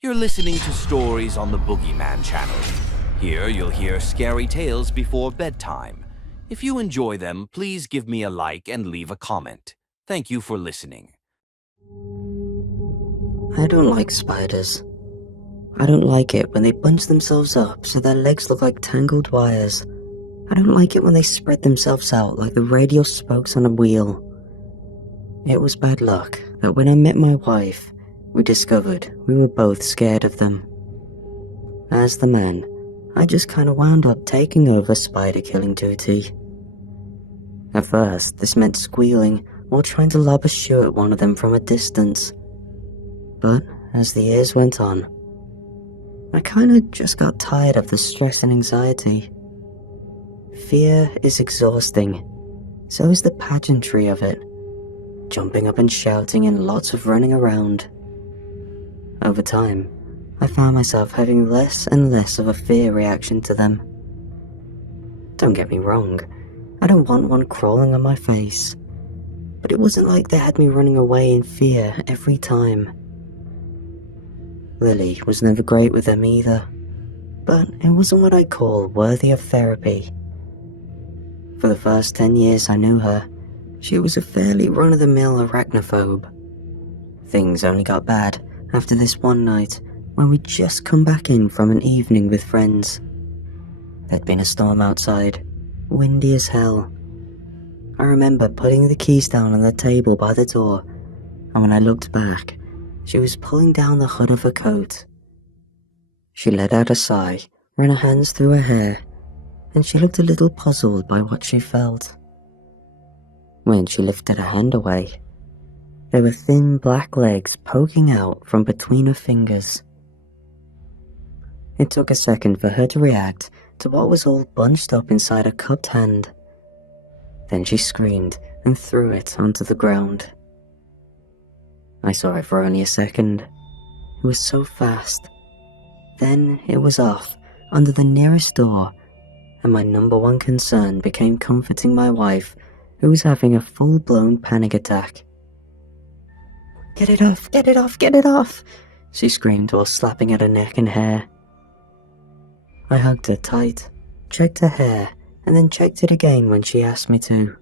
You're listening to stories on the Boogeyman channel. Here you'll hear scary tales before bedtime. If you enjoy them, please give me a like and leave a comment. Thank you for listening. I don't like spiders. I don't like it when they bunch themselves up so their legs look like tangled wires. I don't like it when they spread themselves out like the radio spokes on a wheel. It was bad luck that when I met my wife, we discovered we were both scared of them. As the man, I just kinda wound up taking over spider killing duty. At first, this meant squealing or trying to lob a shoe at one of them from a distance. But as the years went on, I kinda just got tired of the stress and anxiety. Fear is exhausting, so is the pageantry of it. Jumping up and shouting and lots of running around. Over time, I found myself having less and less of a fear reaction to them. Don't get me wrong, I don't want one crawling on my face, but it wasn't like they had me running away in fear every time. Lily was never great with them either, but it wasn't what I'd call worthy of therapy. For the first 10 years I knew her, she was a fairly run-of-the-mill arachnophobe. Things only got bad after this one night when we'd just come back in from an evening with friends. There'd been a storm outside, windy as hell. I remember putting the keys down on the table by the door, and when I looked back, she was pulling down the hood of her coat. She let out a sigh, ran her hands through her hair, and she looked a little puzzled by what she felt. When she lifted her hand away, there were thin black legs poking out from between her fingers. It took a second for her to react to what was all bunched up inside her cupped hand. Then she screamed and threw it onto the ground. I saw it for only a second. It was so fast. Then it was off, under the nearest door, and my number one concern became comforting my wife, who was having a full-blown panic attack. "Get it off, get it off, get it off!" she screamed while slapping at her neck and hair. I hugged her tight, checked her hair, and then checked it again when she asked me to.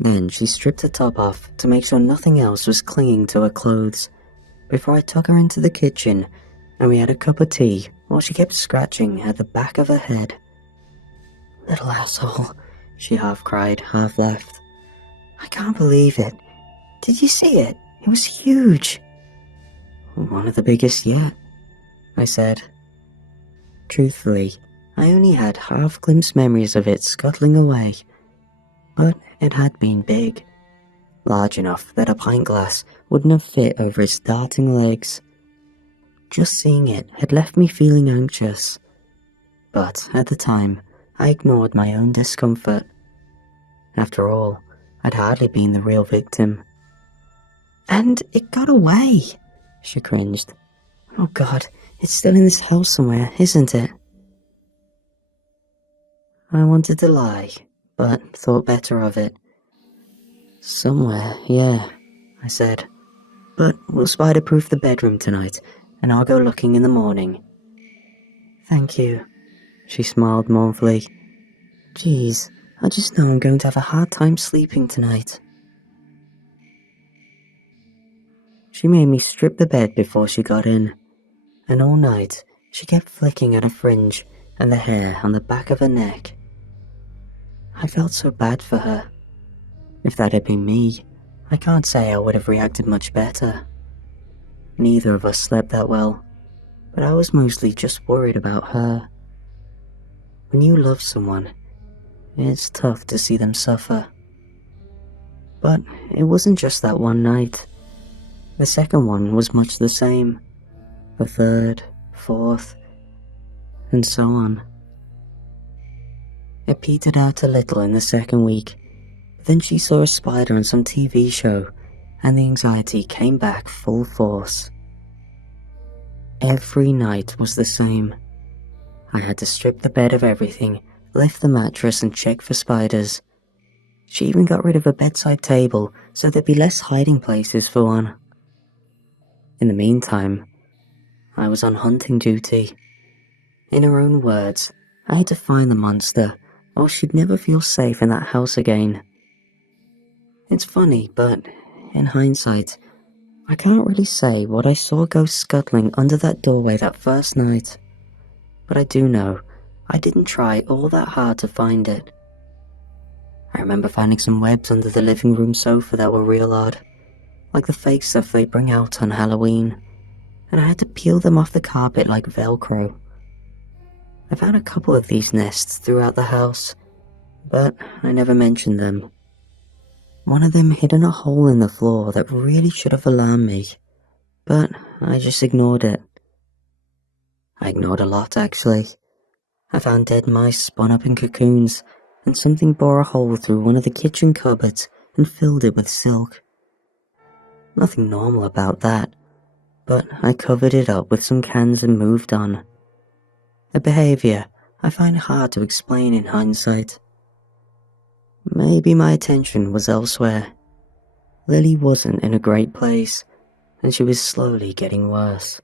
Then she stripped her top off to make sure nothing else was clinging to her clothes, before I took her into the kitchen and we had a cup of tea while she kept scratching at the back of her head. "Little asshole," she half cried, half laughed. "I can't believe it. Did you see it? It was huge." "One of the biggest yet," I said. Truthfully, I only had half-glimpsed memories of it scuttling away, but it had been big. Large enough that a pint glass wouldn't have fit over its darting legs. Just seeing it had left me feeling anxious, but at the time, I ignored my own discomfort. After all, I'd hardly been the real victim. "And it got away," she cringed. "Oh God, it's still in this house somewhere, isn't it?" I wanted to lie, but thought better of it. "Somewhere, yeah," I said. "But we'll spider-proof the bedroom tonight, and I'll go looking in the morning." "Thank you," she smiled mournfully. "Geez, I just know I'm going to have a hard time sleeping tonight." She made me strip the bed before she got in, and all night she kept flicking at her fringe and the hair on the back of her neck. I felt so bad for her. If that had been me, I can't say I would have reacted much better. Neither of us slept that well, but I was mostly just worried about her. When you love someone, it's tough to see them suffer. But it wasn't just that one night. The second one was much the same. The third, fourth, and so on. It petered out a little in the second week, but then she saw a spider on some TV show, and the anxiety came back full force. Every night was the same. I had to strip the bed of everything, lift the mattress and check for spiders. She even got rid of a bedside table so there'd be less hiding places for one. In the meantime, I was on hunting duty. In her own words, I had to find the monster, or she'd never feel safe in that house again. It's funny, but in hindsight, I can't really say what I saw go scuttling under that doorway that first night. But I do know I didn't try all that hard to find it. I remember finding some webs under the living room sofa that were real odd, like the fake stuff they bring out on Halloween, and I had to peel them off the carpet like Velcro. I found a couple of these nests throughout the house, but I never mentioned them. One of them hid in a hole in the floor that really should have alarmed me, but I just ignored it. I ignored a lot, actually. I found dead mice spun up in cocoons, and something bore a hole through one of the kitchen cupboards and filled it with silk. Nothing normal about that, but I covered it up with some cans and moved on. A behaviour I find hard to explain in hindsight. Maybe my attention was elsewhere. Lily wasn't in a great place, and she was slowly getting worse.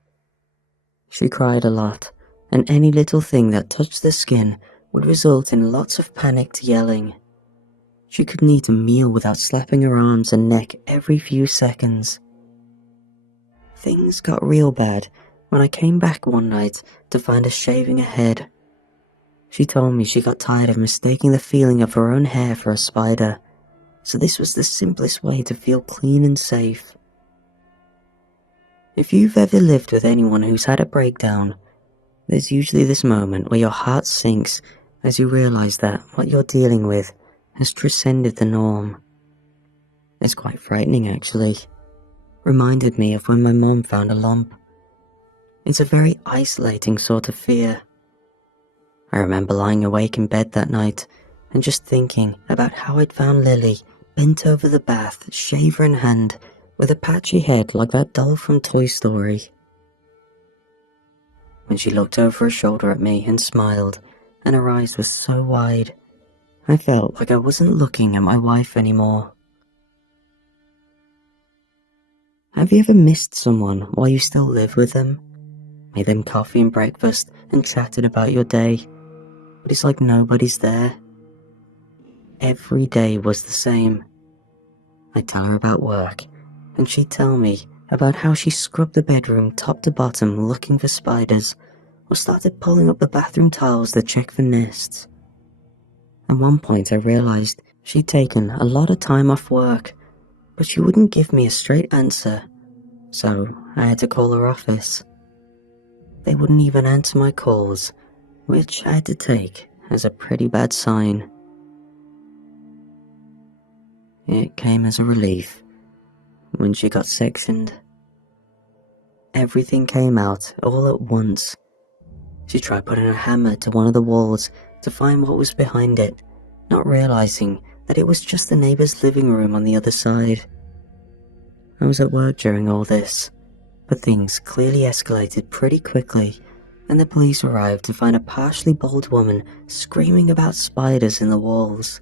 She cried a lot, and any little thing that touched the skin would result in lots of panicked yelling. She couldn't eat a meal without slapping her arms and neck every few seconds. Things got real bad when I came back one night to find her shaving her head. She told me she got tired of mistaking the feeling of her own hair for a spider, so this was the simplest way to feel clean and safe. If you've ever lived with anyone who's had a breakdown, there's usually this moment where your heart sinks as you realize that what you're dealing with has transcended the norm. It's quite frightening, actually. Reminded me of when my mom found a lump. It's a very isolating sort of fear. I remember lying awake in bed that night and just thinking about how I'd found Lily bent over the bath, shaver in hand, with a patchy head like that doll from Toy Story. When she looked over her shoulder at me and smiled, and her eyes were so wide, I felt like I wasn't looking at my wife anymore. Have you ever missed someone while you still live with them? Made them coffee and breakfast and chatted about your day, but it's like nobody's there. Every day was the same. I'd tell her about work, and she'd tell me about how she scrubbed the bedroom top to bottom looking for spiders, or started pulling up the bathroom tiles to check for nests. At one point I realised she'd taken a lot of time off work, but she wouldn't give me a straight answer, so I had to call her office. They wouldn't even answer my calls, which I had to take as a pretty bad sign. It came as a relief when she got sectioned. Everything came out all at once. She tried putting a hammer to one of the walls to find what was behind it, not realizing that it was just the neighbor's living room on the other side. I was at work during all this, but things clearly escalated pretty quickly, and the police arrived to find a partially bald woman screaming about spiders in the walls.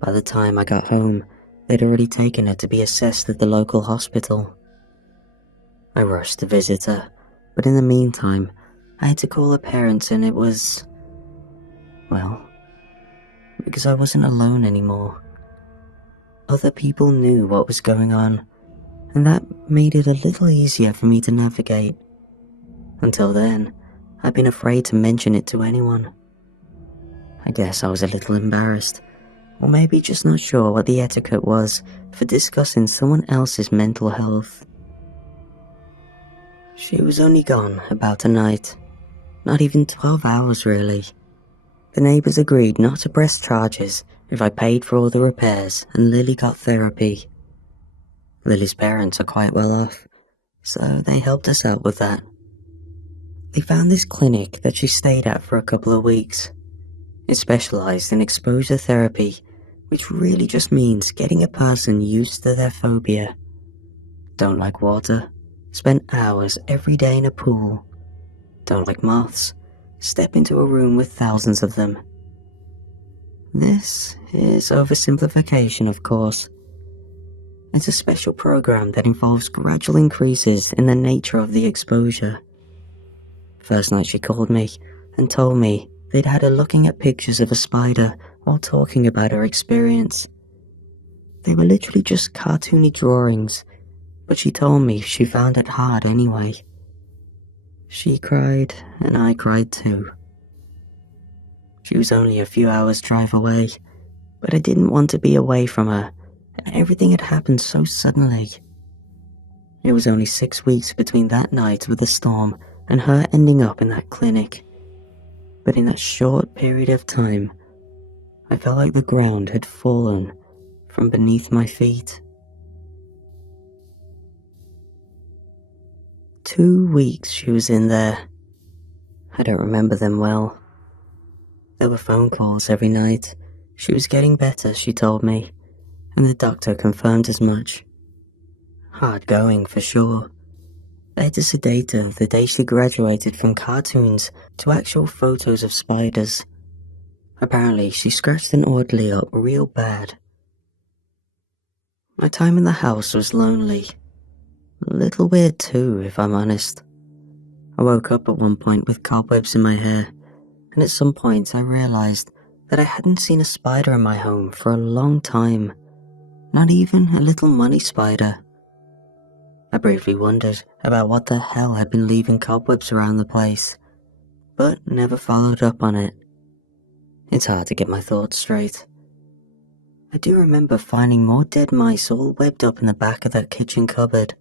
By the time I got home, they'd already taken her to be assessed at the local hospital. I rushed to visit her, but in the meantime, I had to call her parents, and it was, well, because I wasn't alone anymore. Other people knew what was going on, and that made it a little easier for me to navigate. Until then, I'd been afraid to mention it to anyone. I guess I was a little embarrassed, or maybe just not sure what the etiquette was for discussing someone else's mental health. She was only gone about a night, not even 12 hours really. The neighbours agreed not to press charges if I paid for all the repairs and Lily got therapy. Lily's parents are quite well off, so they helped us out with that. They found this clinic that she stayed at for a couple of weeks. It specialised in exposure therapy, which really just means getting a person used to their phobia. Don't like water? Spend hours every day in a pool. Don't like moths? Step into a room with thousands of them. This is oversimplification, of course. It's a special program that involves gradual increases in the nature of the exposure. First night she called me and told me they'd had her looking at pictures of a spider while talking about her experience. They were literally just cartoony drawings, but she told me she found it hard anyway. She cried, and I cried too. She was only a few hours' drive away, but I didn't want to be away from her, and everything had happened so suddenly. It was only 6 weeks between that night with the storm and her ending up in that clinic. But in that short period of time, I felt like the ground had fallen from beneath my feet. 2 weeks she was in there. I don't remember them well. There were phone calls every night. She was getting better, she told me, and the doctor confirmed as much. Hard going for sure. They had to sedate her the day she graduated from cartoons to actual photos of spiders. Apparently, she scratched an orderly up real bad. My time in the house was lonely. A little weird too, if I'm honest. I woke up at one point with cobwebs in my hair, and at some point I realized that I hadn't seen a spider in my home for a long time. Not even a little money spider. I briefly wondered about what the hell had been leaving cobwebs around the place, but never followed up on it. It's hard to get my thoughts straight. I do remember finding more dead mice all webbed up in the back of that kitchen cupboard.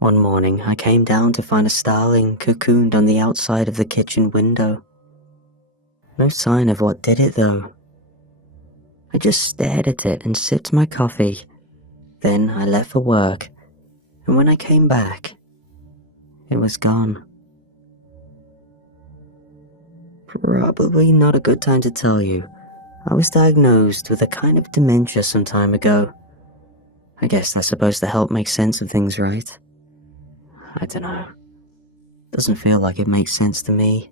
One morning I came down to find a starling cocooned on the outside of the kitchen window. No sign of what did it though. I just stared at it and sipped my coffee. Then I left for work, and when I came back, it was gone. Probably not a good time to tell you. I was diagnosed with a kind of dementia some time ago. I guess that's supposed to help make sense of things, right? I don't know. Doesn't feel like it makes sense to me.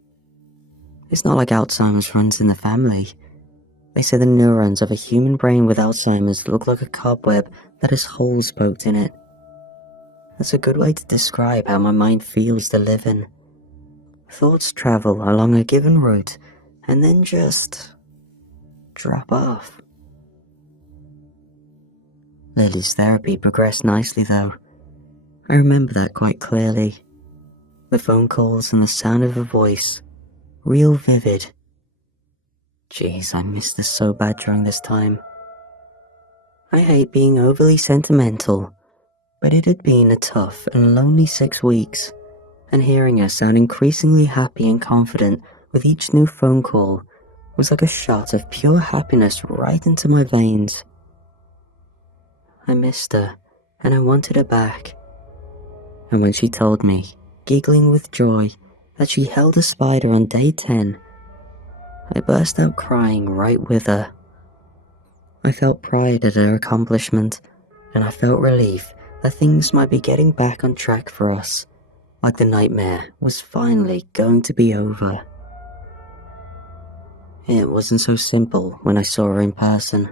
It's not like Alzheimer's runs in the family. They say the neurons of a human brain with Alzheimer's look like a cobweb that has holes poked in it. That's a good way to describe how my mind feels to live in. Thoughts travel along a given route and then just drop off. Lily's therapy progressed nicely though. I remember that quite clearly. The phone calls and the sound of her voice, real vivid. Jeez, I missed her so bad during this time. I hate being overly sentimental, but it had been a tough and lonely 6 weeks, and hearing her sound increasingly happy and confident with each new phone call was like a shot of pure happiness right into my veins. I missed her, and I wanted her back. And when she told me, giggling with joy, that she held a spider on day 10, I burst out crying right with her. I felt pride at her accomplishment, and I felt relief that things might be getting back on track for us, like the nightmare was finally going to be over. It wasn't so simple when I saw her in person.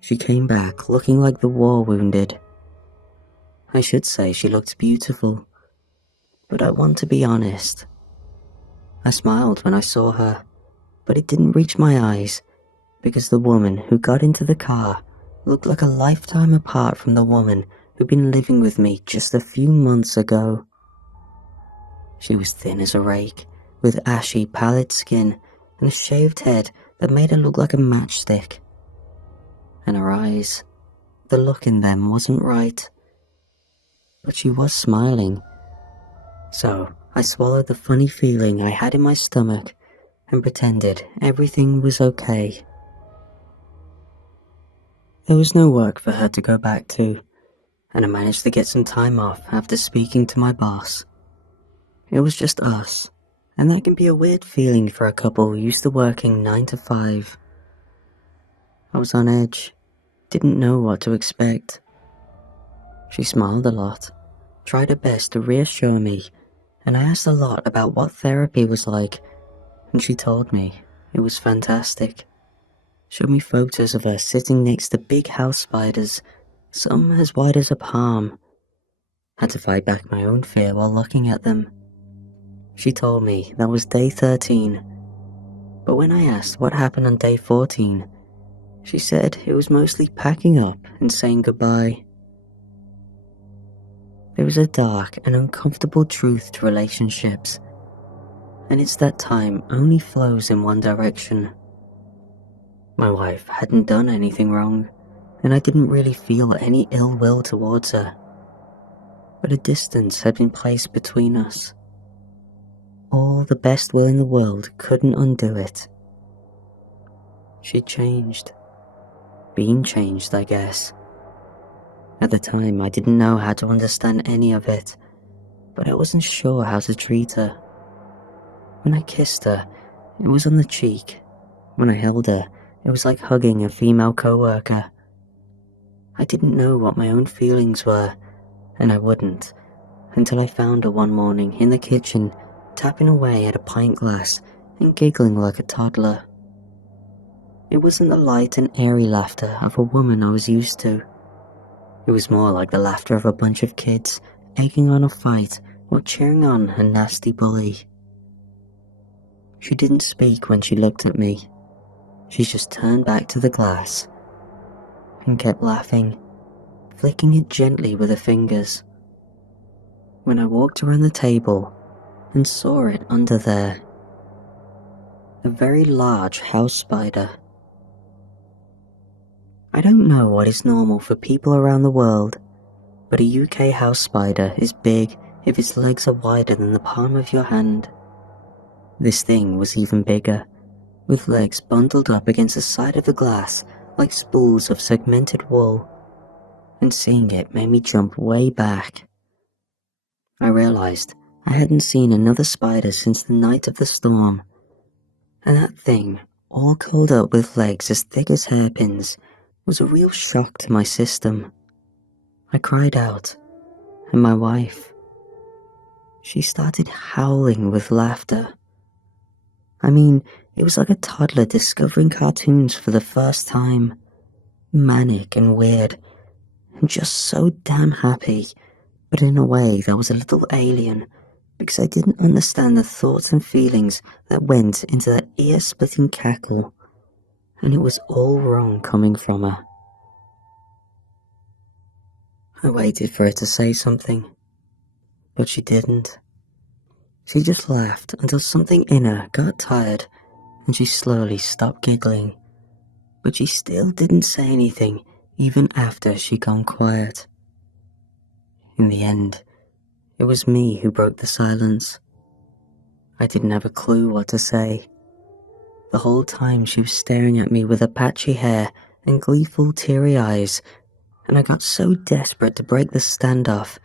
She came back looking like the war-wounded. I should say she looked beautiful, but I want to be honest. I smiled when I saw her, but it didn't reach my eyes because the woman who got into the car looked like a lifetime apart from the woman who'd been living with me just a few months ago. She was thin as a rake, with ashy, pallid skin and a shaved head that made her look like a matchstick. And her eyes, the look in them wasn't right. But she was smiling. So I swallowed the funny feeling I had in my stomach and pretended everything was okay. There was no work for her to go back to, and I managed to get some time off after speaking to my boss. It was just us, and that can be a weird feeling for a couple used to working 9 to 5. I was on edge, didn't know what to expect. She smiled a lot, tried her best to reassure me, and I asked a lot about what therapy was like, and she told me it was fantastic. Showed me photos of her sitting next to big house spiders, some as wide as a palm. Had to fight back my own fear while looking at them. She told me that was day 13, but when I asked what happened on day 14, she said it was mostly packing up and saying goodbye. There is a dark and uncomfortable truth to relationships, and it's that time only flows in one direction. My wife hadn't done anything wrong, and I didn't really feel any ill will towards her. But a distance had been placed between us. All the best will in the world couldn't undo it. She'd changed. Been changed, I guess. At the time, I didn't know how to understand any of it, but I wasn't sure how to treat her. When I kissed her, it was on the cheek. When I held her, it was like hugging a female coworker. I didn't know what my own feelings were, and I wouldn't, until I found her one morning in the kitchen, tapping away at a pint glass and giggling like a toddler. It wasn't the light and airy laughter of a woman I was used to. It was more like the laughter of a bunch of kids egging on a fight or cheering on a nasty bully. She didn't speak when she looked at me. She just turned back to the glass and kept laughing, flicking it gently with her fingers. When I walked around the table and saw it under there, a very large house spider. I don't know what is normal for people around the world, but a UK house spider is big if its legs are wider than the palm of your hand. This thing was even bigger, with legs bundled up against the side of the glass like spools of segmented wool, and seeing it made me jump way back. I realized I hadn't seen another spider since the night of the storm, and that thing, all curled up with legs as thick as hairpins, was a real shock to my system. I cried out, and my wife, she started howling with laughter. I mean, it was like a toddler discovering cartoons for the first time. Manic and weird, and just so damn happy, but in a way that was a little alien, because I didn't understand the thoughts and feelings that went into that ear-splitting cackle, and it was all wrong coming from her. I waited for her to say something, but she didn't. She just laughed until something in her got tired, and she slowly stopped giggling, but she still didn't say anything even after she'd gone quiet. In the end, it was me who broke the silence. I didn't have a clue what to say. The whole time she was staring at me with her patchy hair and gleeful teary eyes, and I got so desperate to break the standoff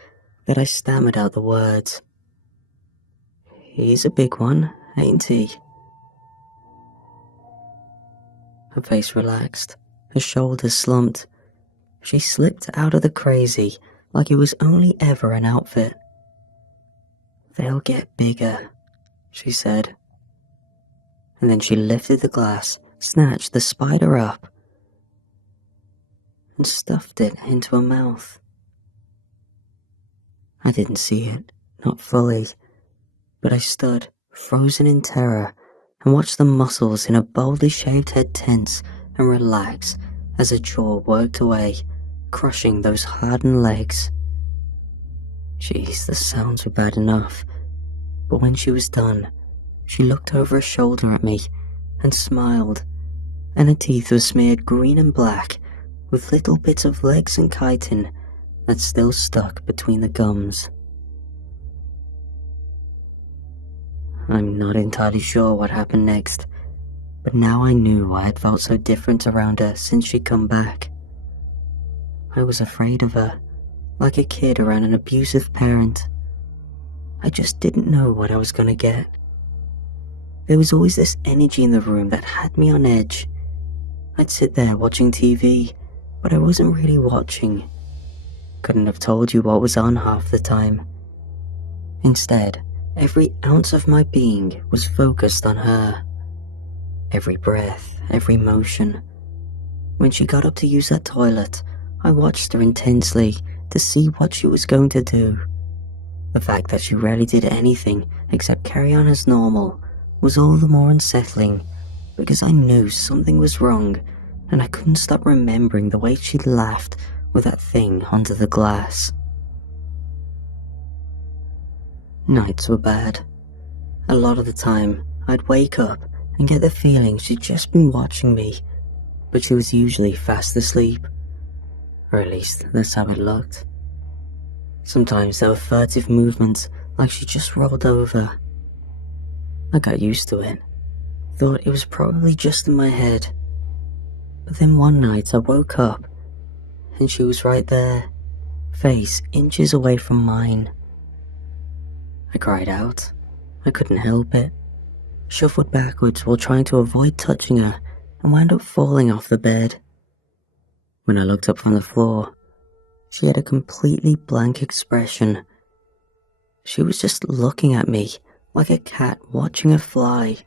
that I stammered out the words. "He's a big one, ain't he?" Her face relaxed, her shoulders slumped. She slipped out of the crazy like it was only ever an outfit. "They'll get bigger," she said. And then she lifted the glass, snatched the spider up, and stuffed it into her mouth. I didn't see it, not fully, but I stood, frozen in terror, and watched the muscles in her boldly shaved head tense and relax as her jaw worked away, crushing those hardened legs. Jeez, the sounds were bad enough, but when she was done, she looked over her shoulder at me and smiled, and her teeth were smeared green and black with little bits of legs and chitin that still stuck between the gums. I'm not entirely sure what happened next, but now I knew why I'd felt so different around her since she'd come back. I was afraid of her, like a kid around an abusive parent. I just didn't know what I was gonna get. There was always this energy in the room that had me on edge. I'd sit there watching TV, but I wasn't really watching. Couldn't have told you what was on half the time. Instead, every ounce of my being was focused on her. Every breath, every motion. When she got up to use that toilet, I watched her intensely to see what she was going to do. The fact that she rarely did anything except carry on as normal was all the more unsettling because I knew something was wrong and I couldn't stop remembering the way she laughed with that thing under the glass. Nights were bad. A lot of the time, I'd wake up and get the feeling she'd just been watching me, but she was usually fast asleep. Or at least that's how it looked. Sometimes there were furtive movements like she just rolled over. I got used to it, thought it was probably just in my head. But then one night I woke up and she was right there, face inches away from mine. I cried out. I couldn't help it. Shuffled backwards while trying to avoid touching her and wound up falling off the bed. When I looked up from the floor, she had a completely blank expression. She was just looking at me like a cat watching a fly.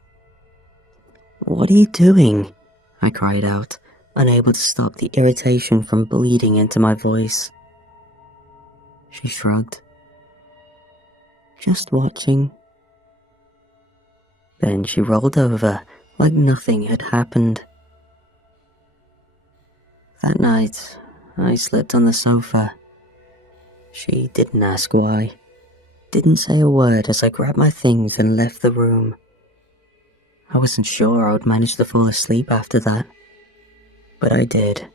"What are you doing?" I cried out, unable to stop the irritation from bleeding into my voice. She shrugged. "Just watching." Then she rolled over like nothing had happened. That night, I slept on the sofa. She didn't ask why, didn't say a word as I grabbed my things and left the room. I wasn't sure I would manage to fall asleep after that, but I did.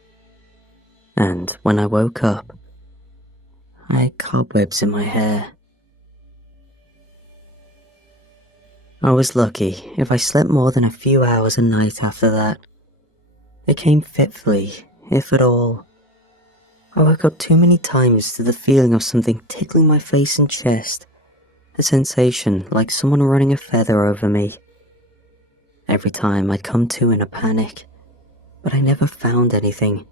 And when I woke up, I had cobwebs in my hair. I was lucky if I slept more than a few hours a night after that. It came fitfully, if at all. I woke up too many times to the feeling of something tickling my face and chest, a sensation like someone running a feather over me. Every time I'd come to in a panic, but I never found anything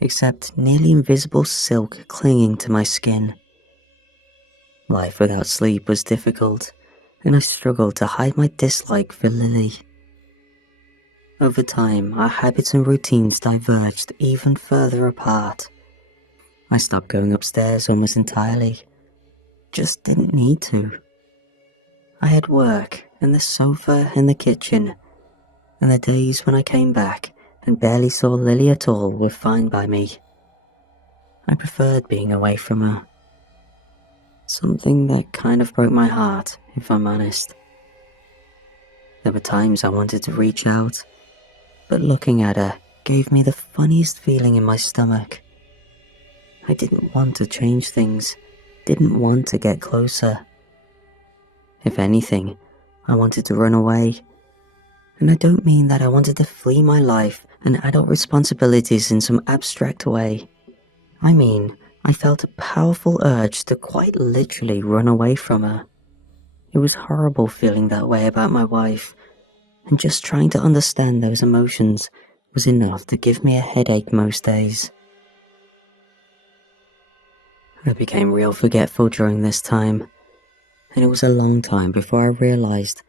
except nearly invisible silk clinging to my skin. Life without sleep was difficult, and I struggled to hide my dislike for Lily. Over time, our habits and routines diverged even further apart. I stopped going upstairs almost entirely. Just didn't need to. I had work and the sofa and the kitchen, and the days when I came back and barely saw Lily at all were fine by me. I preferred being away from her. Something that kind of broke my heart, if I'm honest. There were times I wanted to reach out, but looking at her gave me the funniest feeling in my stomach. I didn't want to change things, didn't want to get closer. If anything, I wanted to run away. And I don't mean that I wanted to flee my life and adult responsibilities in some abstract way. I mean, I felt a powerful urge to quite literally run away from her. It was horrible feeling that way about my wife, and just trying to understand those emotions was enough to give me a headache most days. I became real forgetful during this time, and it was a long time before I realized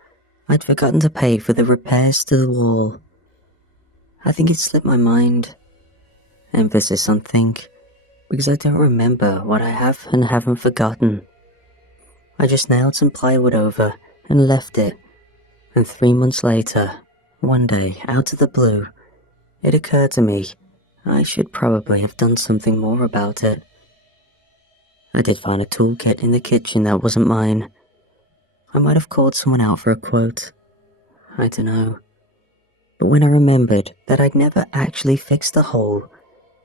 I'd forgotten to pay for the repairs to the wall. I think it slipped my mind. Emphasis on think, because I don't remember what I have and haven't forgotten. I just nailed some plywood over and left it, and 3 months later, one day, out of the blue, it occurred to me I should probably have done something more about it. I did find a toolkit in the kitchen that wasn't mine. I might have called someone out for a quote. I don't know. But when I remembered that I'd never actually fixed the hole,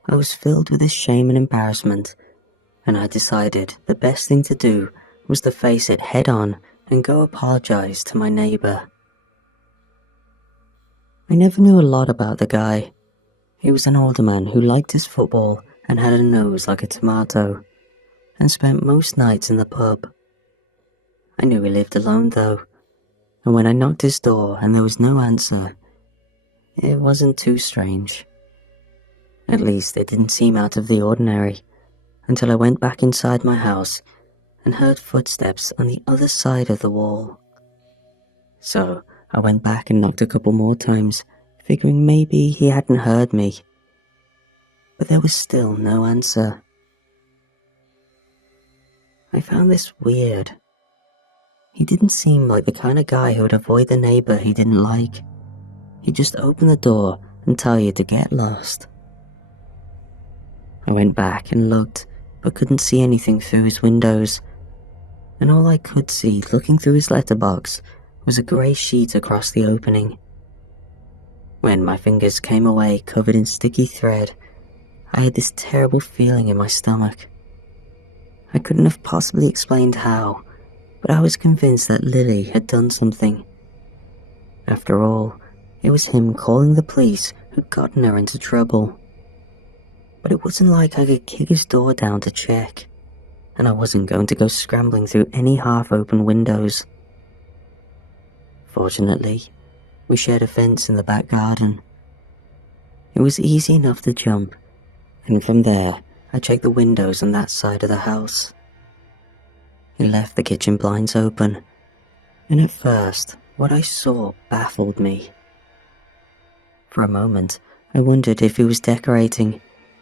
I was filled with this shame and embarrassment, and I decided the best thing to do was to face it head on and go apologize to my neighbor. I never knew a lot about the guy. He was an older man who liked his football and had a nose like a tomato, and spent most nights in the pub. I knew he lived alone though, and when I knocked his door and there was no answer, it wasn't too strange. At least it didn't seem out of the ordinary, until I went back inside my house and heard footsteps on the other side of the wall. So I went back and knocked a couple more times, figuring maybe he hadn't heard me. but there was still no answer. I found this weird. He didn't seem like the kind of guy who would avoid the neighbor he didn't like. He'd just open the door and tell you to get lost. I went back and looked, but couldn't see anything through his windows, and all I could see looking through his letterbox was a grey sheet across the opening. When my fingers came away covered in sticky thread, I had this terrible feeling in my stomach. I couldn't have possibly explained how, but I was convinced that Lily had done something. After all, it was him calling the police who'd gotten her into trouble. But it wasn't like I could kick his door down to check, and I wasn't going to go scrambling through any half-open windows. Fortunately, we shared a fence in the back garden. It was easy enough to jump, and from there, I checked the windows on that side of the house. He left the kitchen blinds open, and at first, what I saw baffled me. For a moment, I wondered if he was decorating,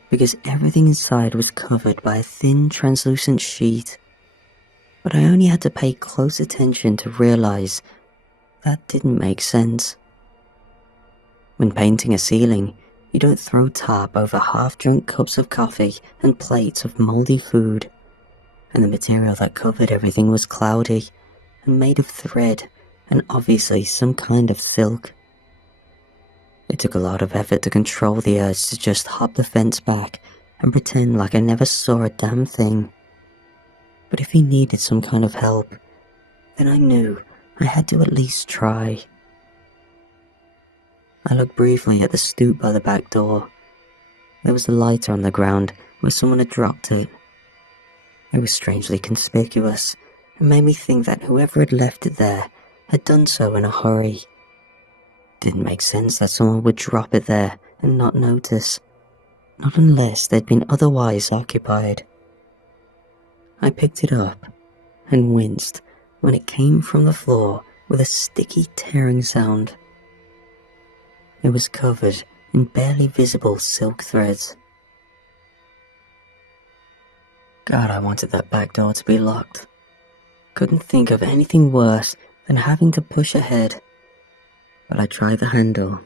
because everything inside was covered by a thin, translucent sheet. But I only had to pay close attention to realize that didn't make sense. When painting a ceiling, you don't throw tarp over half-drunk cups of coffee and plates of moldy food, and the material that covered everything was cloudy and made of thread and obviously some kind of silk. It took a lot of effort to control the urge to just hop the fence back and pretend like I never saw a damn thing. But if he needed some kind of help, then I knew I had to at least try. I looked briefly at the stoop by the back door. There was a lighter on the ground where someone had dropped it. It was strangely conspicuous and made me think that whoever had left it there had done so in a hurry. Didn't make sense that someone would drop it there and not notice, not unless they'd been otherwise occupied. I picked it up and winced when it came from the floor with a sticky tearing sound. It was covered in barely visible silk threads. God, I wanted that back door to be locked. Couldn't think of anything worse than having to push ahead. But I tried the handle,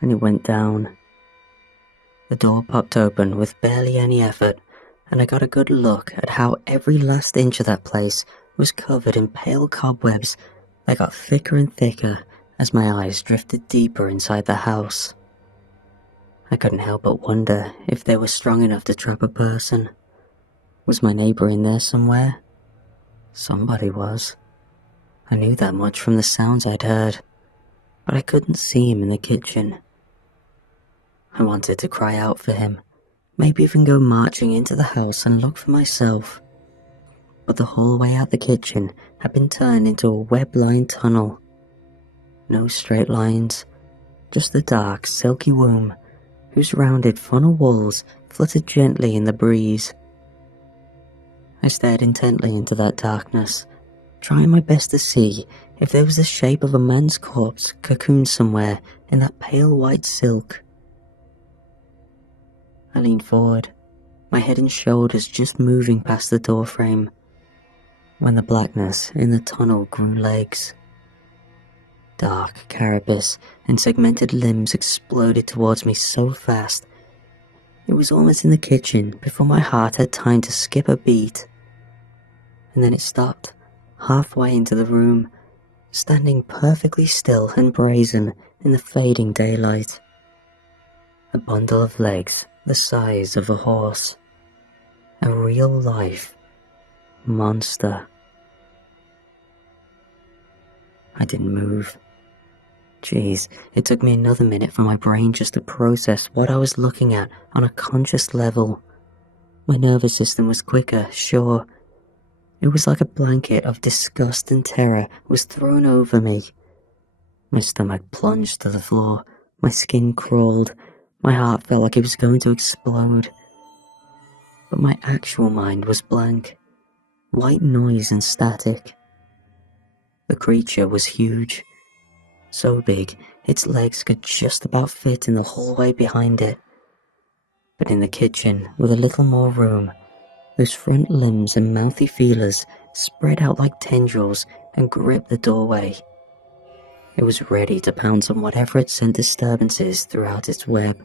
and it went down. The door popped open with barely any effort, and I got a good look at how every last inch of that place was covered in pale cobwebs that got thicker and thicker as my eyes drifted deeper inside the house. I couldn't help but wonder if they were strong enough to trap a person. Was my neighbor in there somewhere? Somebody was. I knew that much from the sounds I'd heard, but I couldn't see him in the kitchen. I wanted to cry out for him, maybe even go marching into the house and look for myself. But the hallway out the kitchen had been turned into a web-lined tunnel. No straight lines, just the dark, silky womb, whose rounded funnel walls fluttered gently in the breeze. I stared intently into that darkness, trying my best to see if there was the shape of a man's corpse cocooned somewhere in that pale white silk. I leaned forward, my head and shoulders just moving past the doorframe, when the blackness in the tunnel grew legs. Dark carapace and segmented limbs exploded towards me so fast, it was almost in the kitchen before my heart had time to skip a beat. And then it stopped, halfway into the room, standing perfectly still and brazen in the fading daylight. A bundle of legs the size of a horse. A real-life monster. I didn't move. Jeez, it took me another minute for my brain just to process what I was looking at on a conscious level. My nervous system was quicker, sure. It was like a blanket of disgust and terror was thrown over me. My stomach plunged to the floor, my skin crawled, my heart felt like it was going to explode. But my actual mind was blank, white noise and static. The creature was huge, so big its legs could just about fit in the hallway behind it. But in the kitchen, with a little more room, those front limbs and mouthy feelers spread out like tendrils and gripped the doorway. It was ready to pounce on whatever had sent disturbances throughout its web.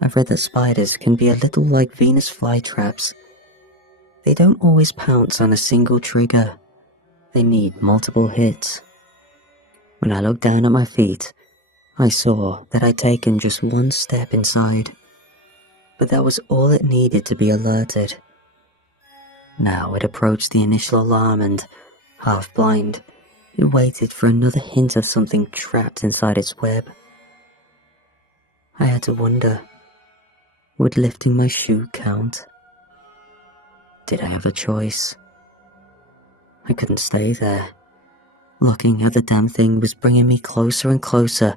I've read that spiders can be a little like Venus flytraps. They don't always pounce on a single trigger. They need multiple hits. When I looked down at my feet, I saw that I'd taken just one step inside. But that was all it needed to be alerted. Now it approached the initial alarm and, half blind, it waited for another hint of something trapped inside its web. I had to wonder, would lifting my shoe count? Did I have a choice? I couldn't stay there. Looking at the damn thing was bringing me closer and closer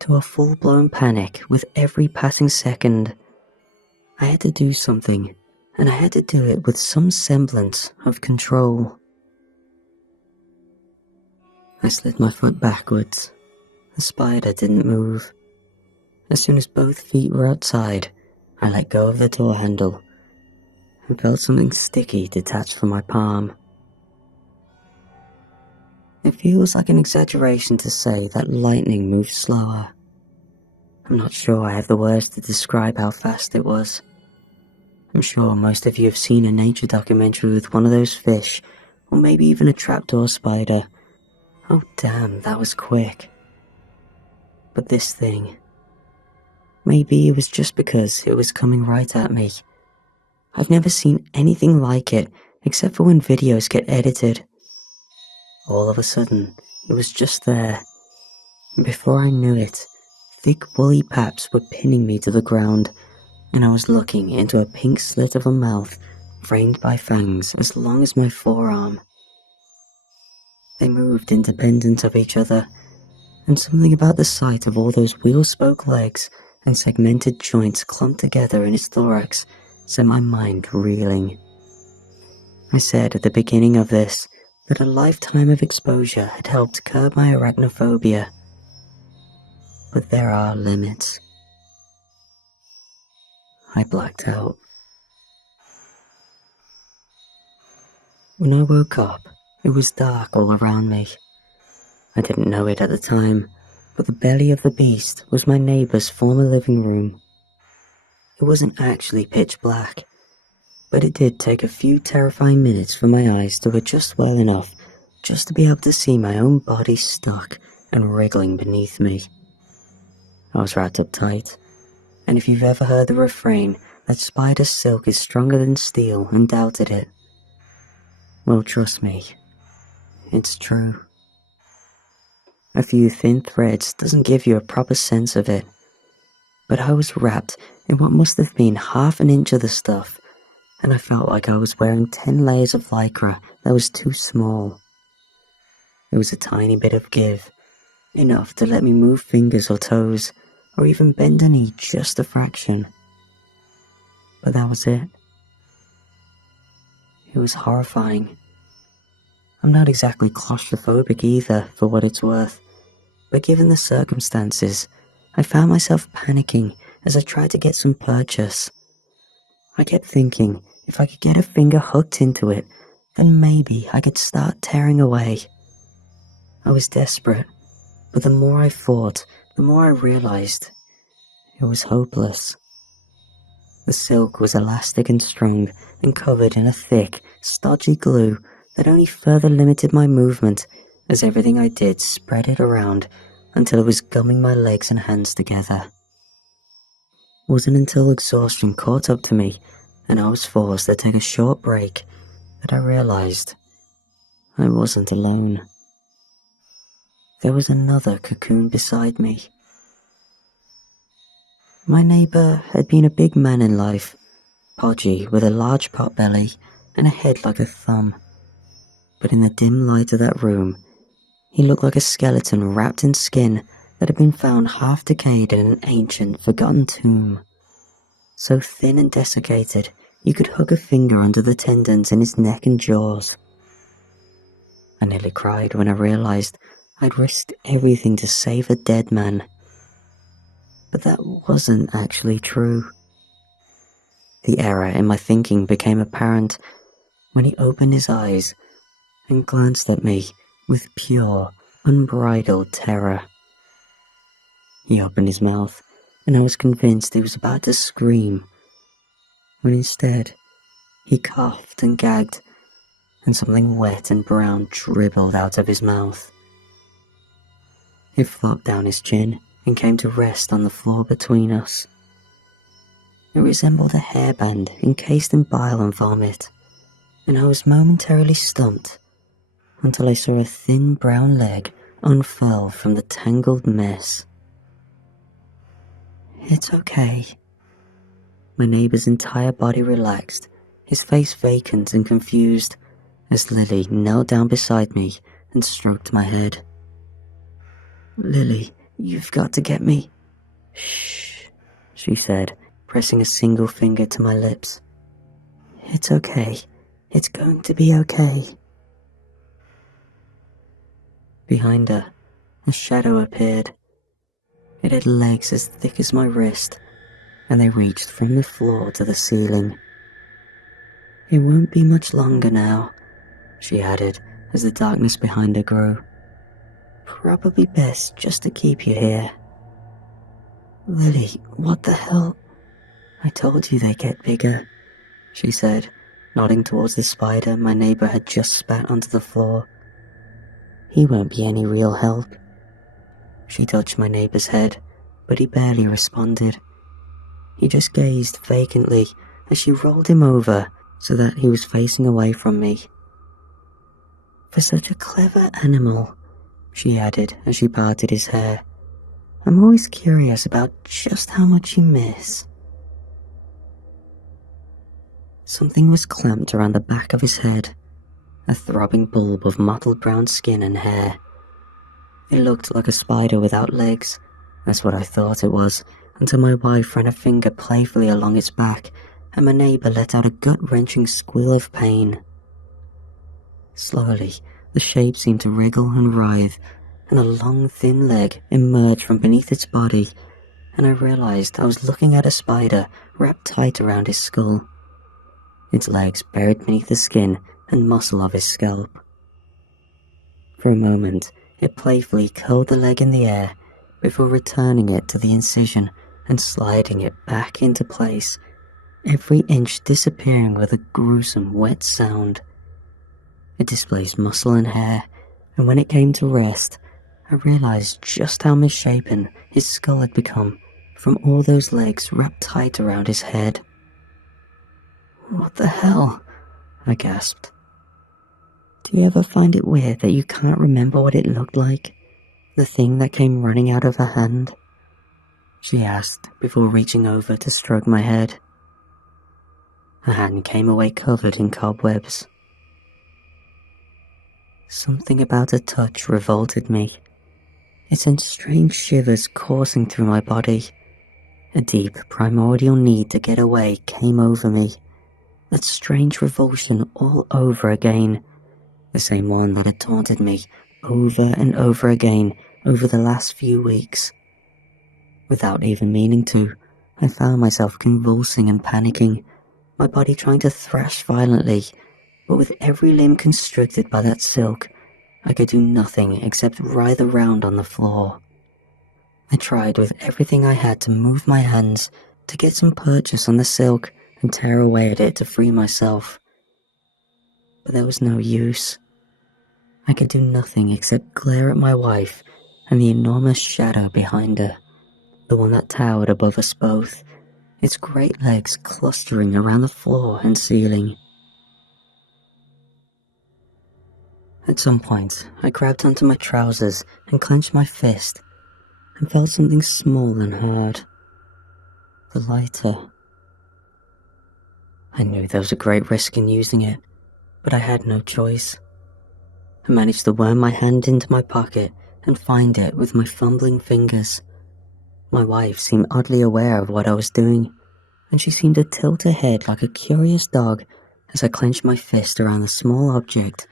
to a full-blown panic with every passing second. I had to do something, and I had to do it with some semblance of control. I slid my foot backwards. The spider didn't move. As soon as both feet were outside, I let go of the door handle and felt something sticky detached from my palm. It feels like an exaggeration to say that lightning moved slower. I'm not sure I have the words to describe how fast it was. I'm sure most of you have seen a nature documentary with one of those fish, or maybe even a trapdoor spider. Oh damn, that was quick. But this thing, maybe it was just because it was coming right at me. I've never seen anything like it, except for when videos get edited. All of a sudden, it was just there. And before I knew it, thick woolly paps were pinning me to the ground, and I was looking into a pink slit of a mouth framed by fangs as long as my forearm. They moved independent of each other, and something about the sight of all those wheel-spoke legs and segmented joints clumped together in its thorax set my mind reeling. I said at the beginning of this that a lifetime of exposure had helped curb my arachnophobia. But there are limits. I blacked out. When I woke up, it was dark all around me. I didn't know it at the time, but the belly of the beast was my neighbor's former living room. It wasn't actually pitch black, but it did take a few terrifying minutes for my eyes to adjust well enough just to be able to see my own body stuck and wriggling beneath me. I was wrapped up tight, and if you've ever heard the refrain that spider silk is stronger than steel and doubted it, well, trust me, it's true. A few thin threads doesn't give you a proper sense of it, but I was wrapped in what must have been half an inch of the stuff, and I felt like I was wearing 10 layers of lycra that was too small. It was a tiny bit of give, enough to let me move fingers or toes, or even bend a knee just a fraction. But that was it. It was horrifying. I'm not exactly claustrophobic either, for what it's worth, but given the circumstances, I found myself panicking as I tried to get some purchase. I kept thinking if I could get a finger hooked into it, then maybe I could start tearing away. I was desperate, but the more I fought, the more I realized it was hopeless. The silk was elastic and strong and covered in a thick, stodgy glue that only further limited my movement as everything I did spread it around until it was gumming my legs and hands together. It wasn't until exhaustion caught up to me and I was forced to take a short break that I realized I wasn't alone. There was another cocoon beside me. My neighbor had been a big man in life, podgy with a large pot belly and a head like a thumb. But in the dim light of that room, he looked like a skeleton wrapped in skin that had been found half decayed in an ancient, forgotten tomb. So thin and desiccated, you could hook a finger under the tendons in his neck and jaws. I nearly cried when I realized I'd risked everything to save a dead man. But that wasn't actually true. The error in my thinking became apparent when he opened his eyes and glanced at me with pure, unbridled terror. He opened his mouth, and I was convinced he was about to scream, when instead he coughed and gagged, and something wet and brown dribbled out of his mouth. It flopped down his chin and came to rest on the floor between us. It resembled a hairband encased in bile and vomit, and I was momentarily stumped until I saw a thin brown leg unfurl from the tangled mess. "It's okay." My neighbor's entire body relaxed, his face vacant and confused, as Lily knelt down beside me and stroked my head. "Lily, you've got to get me." "Shh," she said, pressing a single finger to my lips. "It's okay. It's going to be okay." Behind her, a shadow appeared. It had legs as thick as my wrist, and they reached from the floor to the ceiling. "It won't be much longer now," she added as the darkness behind her grew. "Probably best just to keep you here." "Lily, what the hell?" "I told you they get bigger," she said, nodding towards the spider my neighbor had just spat onto the floor. "He won't be any real help." She touched my neighbor's head, but he barely responded. He just gazed vacantly as she rolled him over so that he was facing away from me. "For such a clever animal," she added as she parted his hair. "I'm always curious about just how much you miss." Something was clamped around the back of his head, a throbbing bulb of mottled brown skin and hair. It looked like a spider without legs. That's what I thought it was, until my wife ran a finger playfully along its back and my neighbor let out a gut-wrenching squeal of pain. Slowly, the shape seemed to wriggle and writhe, and a long, thin leg emerged from beneath its body, and I realized I was looking at a spider wrapped tight around his skull, its legs buried beneath the skin and muscle of his scalp. For a moment, it playfully curled the leg in the air before returning it to the incision and sliding it back into place, every inch disappearing with a gruesome wet sound. It displaced muscle and hair, and when it came to rest, I realized just how misshapen his skull had become from all those legs wrapped tight around his head. "What the hell?" I gasped. "Do you ever find it weird that you can't remember what it looked like? The thing that came running out of her hand?" she asked before reaching over to stroke my head. Her hand came away covered in cobwebs. Something about her touch revolted me. It sent strange shivers coursing through my body. A deep, primordial need to get away came over me. That strange revulsion all over again. The same one that had taunted me over and over again over the last few weeks. Without even meaning to, I found myself convulsing and panicking, my body trying to thrash violently, but with every limb constricted by that silk, I could do nothing except writhe around on the floor. I tried with everything I had to move my hands, to get some purchase on the silk and tear away at it to free myself. But there was no use. I could do nothing except glare at my wife and the enormous shadow behind her, the one that towered above us both, its great legs clustering around the floor and ceiling. At some point, I grabbed onto my trousers and clenched my fist, and felt something small and hard. The lighter. I knew there was a great risk in using it, but I had no choice. I managed to worm my hand into my pocket and find it with my fumbling fingers. My wife seemed oddly aware of what I was doing, and she seemed to tilt her head like a curious dog as I clenched my fist around the small object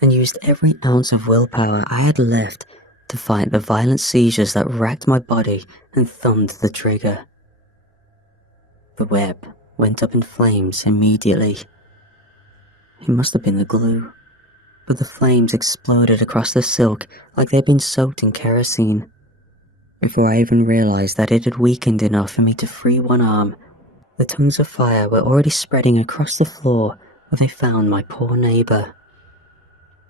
and used every ounce of willpower I had left to fight the violent seizures that racked my body and thumbed the trigger. The web went up in flames immediately. It must have been the glue, but the flames exploded across the silk like they'd been soaked in kerosene. Before I even realized that it had weakened enough for me to free one arm, the tongues of fire were already spreading across the floor where they found my poor neighbour.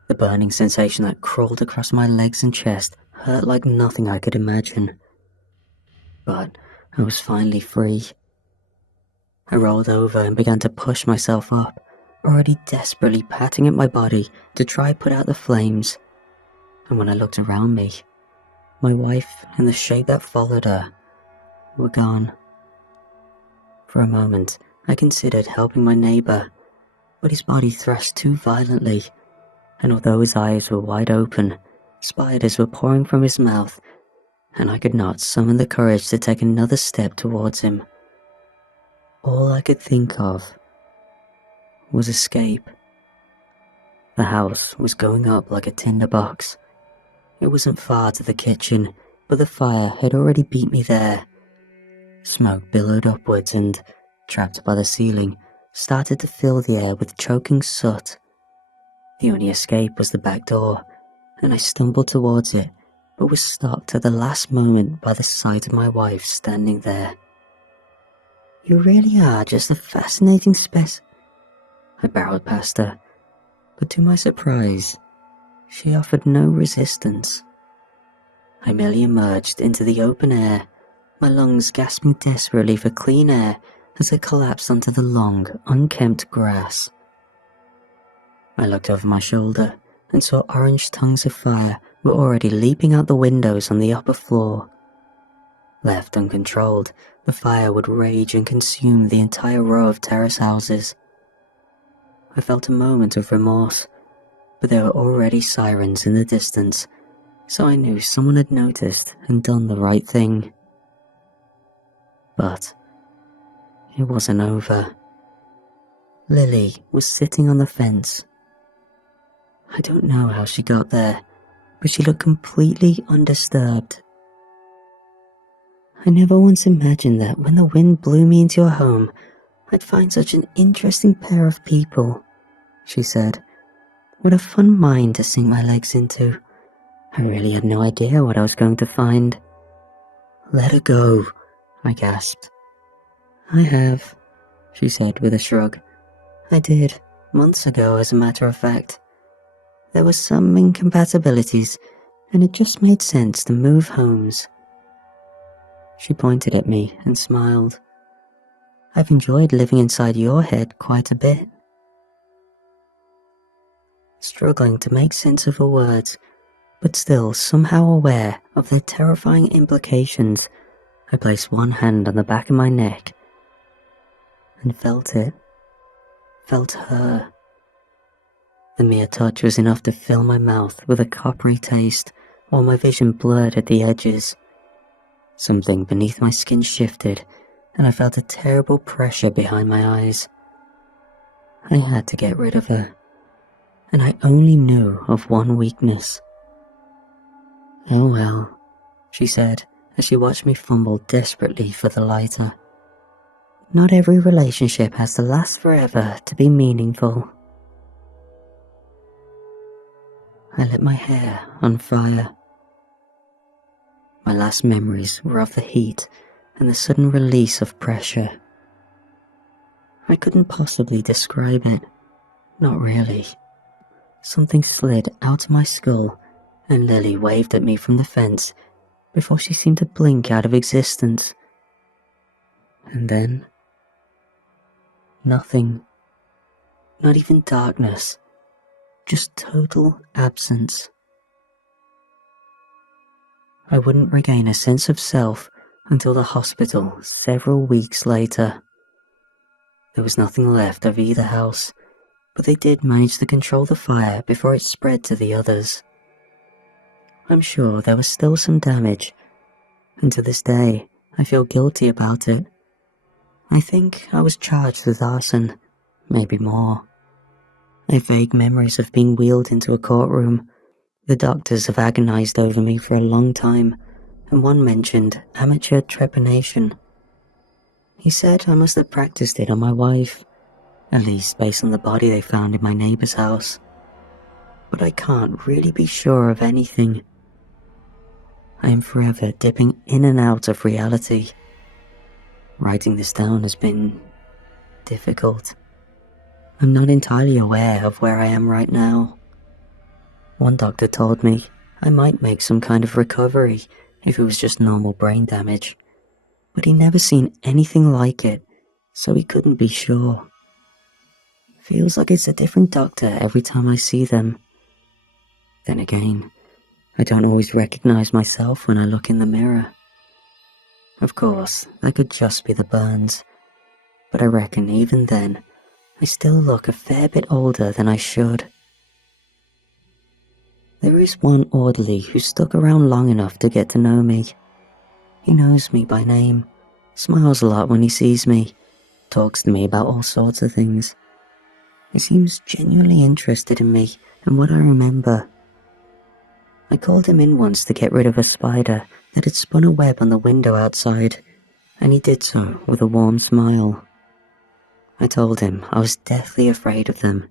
The burning sensation that crawled across my legs and chest hurt like nothing I could imagine. But I was finally free. I rolled over and began to push myself up, already desperately patting at my body to try put out the flames. And when I looked around me, my wife and the shape that followed her were gone. For a moment, I considered helping my neighbour, but his body thrashed too violently, and although his eyes were wide open, spiders were pouring from his mouth, and I could not summon the courage to take another step towards him. All I could think of was escape. The house was going up like a tinderbox. It wasn't far to the kitchen, but the fire had already beat me there. Smoke billowed upwards and, trapped by the ceiling, started to fill the air with choking soot. The only escape was the back door, and I stumbled towards it, but was stopped at the last moment by the sight of my wife standing there. "You really are just a fascinating I barreled past her, but to my surprise, she offered no resistance. I merely emerged into the open air, my lungs gasping desperately for clean air as I collapsed onto the long, unkempt grass. I looked over my shoulder and saw orange tongues of fire were already leaping out the windows on the upper floor. Left uncontrolled, the fire would rage and consume the entire row of terrace houses. I felt a moment of remorse, but there were already sirens in the distance, so I knew someone had noticed and done the right thing. But it wasn't over. Lily was sitting on the fence. I don't know how she got there, but she looked completely undisturbed. "I never once imagined that when the wind blew me into your home, I'd find such an interesting pair of people," she said. "What a fun mine to sink my legs into. I really had no idea what I was going to find." "Let her go," I gasped. "I have," she said with a shrug. "I did, months ago as a matter of fact. There were some incompatibilities, and it just made sense to move homes." She pointed at me and smiled. "I've enjoyed living inside your head quite a bit." Struggling to make sense of her words, but still somehow aware of their terrifying implications, I placed one hand on the back of my neck and felt it. Felt her. The mere touch was enough to fill my mouth with a coppery taste, while my vision blurred at the edges. Something beneath my skin shifted, and I felt a terrible pressure behind my eyes. I had to get rid of her, and I only knew of one weakness. "Oh well," she said as she watched me fumble desperately for the lighter. "Not every relationship has to last forever to be meaningful." I lit my hair on fire. My last memories were of the heat and the sudden release of pressure. I couldn't possibly describe it. Not really. Something slid out of my skull, and Lily waved at me from the fence before she seemed to blink out of existence. And then, nothing. Not even darkness. Just total absence. I wouldn't regain a sense of self until the hospital several weeks later. There was nothing left of either house, but they did manage to control the fire before it spread to the others. I'm sure there was still some damage, and to this day I feel guilty about it. I think I was charged with arson, maybe more. I have vague memories of being wheeled into a courtroom, The doctors have agonized over me for a long time, and one mentioned amateur trepanation. He said I must have practiced it on my wife, at least based on the body they found in my neighbor's house. But I can't really be sure of anything. I am forever dipping in and out of reality. Writing this down has been difficult. I'm not entirely aware of where I am right now. One doctor told me I might make some kind of recovery if it was just normal brain damage, but he never seen anything like it, so he couldn't be sure. Feels like it's a different doctor every time I see them. Then again, I don't always recognize myself when I look in the mirror. Of course, that could just be the burns, but I reckon even then, I still look a fair bit older than I should. There is one orderly who stuck around long enough to get to know me. He knows me by name, smiles a lot when he sees me, talks to me about all sorts of things. He seems genuinely interested in me and what I remember. I called him in once to get rid of a spider that had spun a web on the window outside, and he did so with a warm smile. I told him I was deathly afraid of them,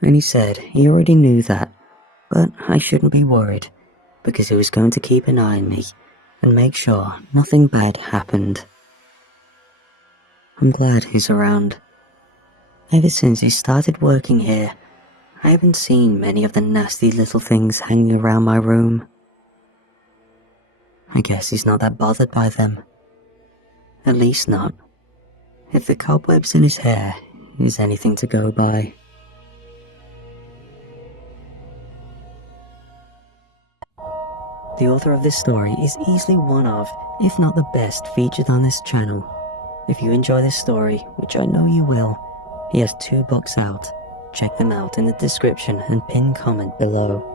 and he said he already knew that, but I shouldn't be worried, because he was going to keep an eye on me and make sure nothing bad happened. I'm glad he's around. Ever since he started working here, I haven't seen many of the nasty little things hanging around my room. I guess he's not that bothered by them. At least not if the cobwebs in his hair is anything to go by. The author of this story is easily one of, if not the best, featured on this channel. If you enjoy this story, which I know you will, he has 2 books out. Check them out in the description and pinned comment below.